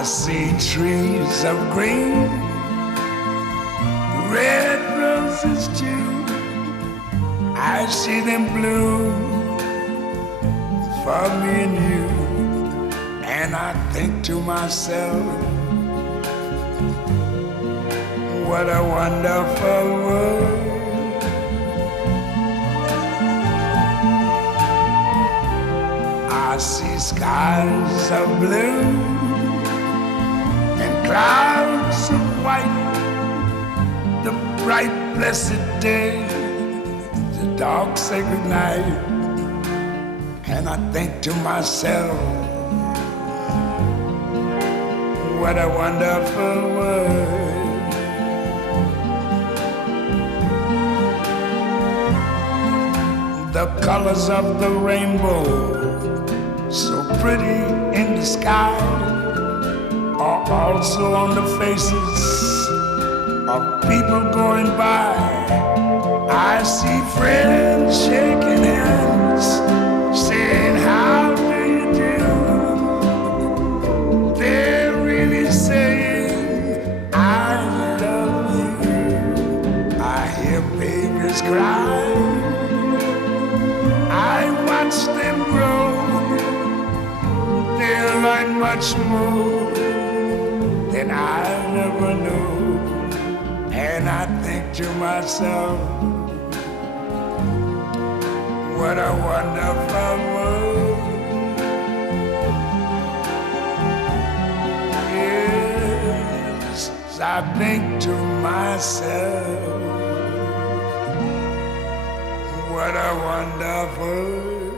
I see trees of green, red roses too. I see them bloom for me and you. And I think to myself, what a wonderful world. I see skies of blue and clouds of white, the bright blessed day, the dark sacred night. And I think to myself, what a wonderful world. The colors of the rainbow, so pretty in the sky, are also on the faces of people going by. I see friends shaking hands, saying, how do you do? They're really saying, I love you. I hear babies cry, I watch them grow. They'll learn much more than I never knew. And I think to myself, what a wonderful world. Yes, I think to myself, what a wonderful world.